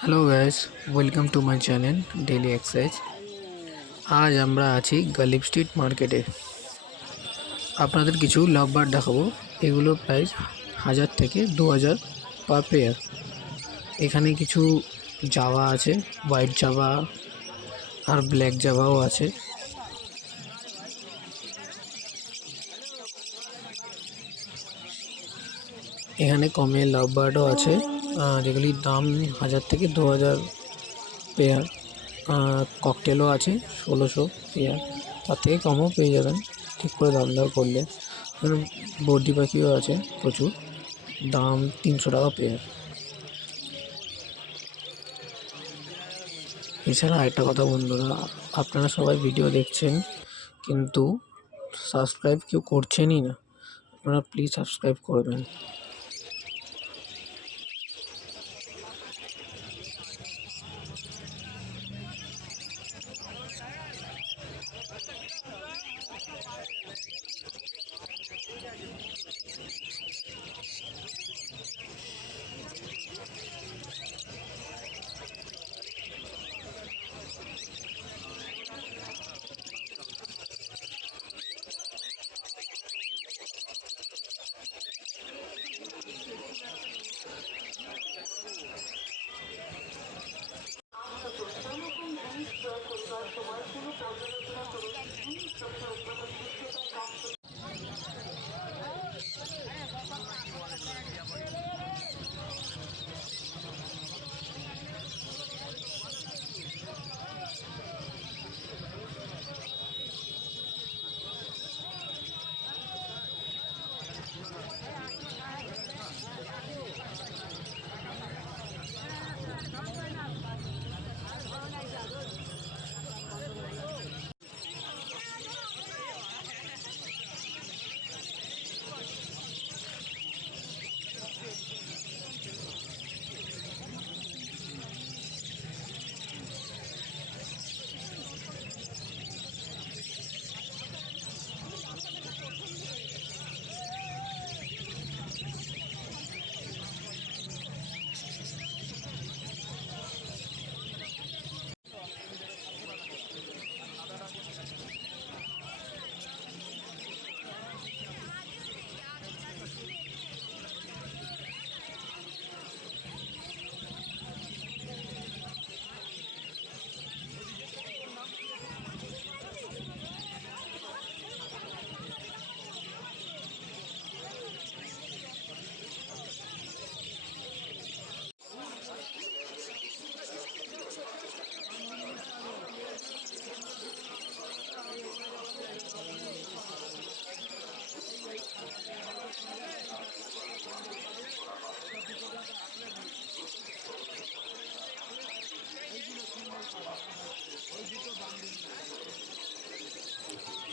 Hello guys welcome to my channel daily exercise আজ আমরা আছি গালিব স্ট্রিট মার্কেটে আপনাদের কিছু লাভ বার দেখাবো। এগুলো প্রাইস হাজার থেকে দু হাজার পার পেয়ার এখানে কিছু জাভা আছে হোয়াইট জাভা আর ব্ল্যাক জাভাও আছে। এখানে কমে লাভ বার্ডও আছে। যেগুলির দাম হাজার থেকে দু হাজার পেয়ার ককটেলও আছে, ষোলোশো পেয়ার তার থেকে কমও পেয়ে যাবেন, ঠিক করে দাম দর করলে বর্ডি পাখিও আছে প্রচুর, দাম তিনশো টাকা পেয়ার এছাড়া আরেকটা কথা বন্ধুরা, আপনারা সবাই ভিডিও দেখছেন, কিন্তু সাবস্ক্রাইব কেউ করছেনই না, আপনারা প্লিজ সাবস্ক্রাইব করবেন সময় কোনো পর্যালোচনা করে উদ্বোধন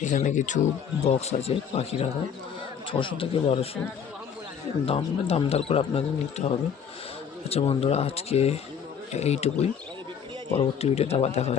এখানে কিছু বক্স আছে পাখি রাখা ছশো থেকে বারোশো। দাম দামদার করে আপনাদের নিতে হবে। আচ্ছা বন্ধুরা, আজকে এইটুকুই। পরবর্তী ভিডিওতে আবার দেখা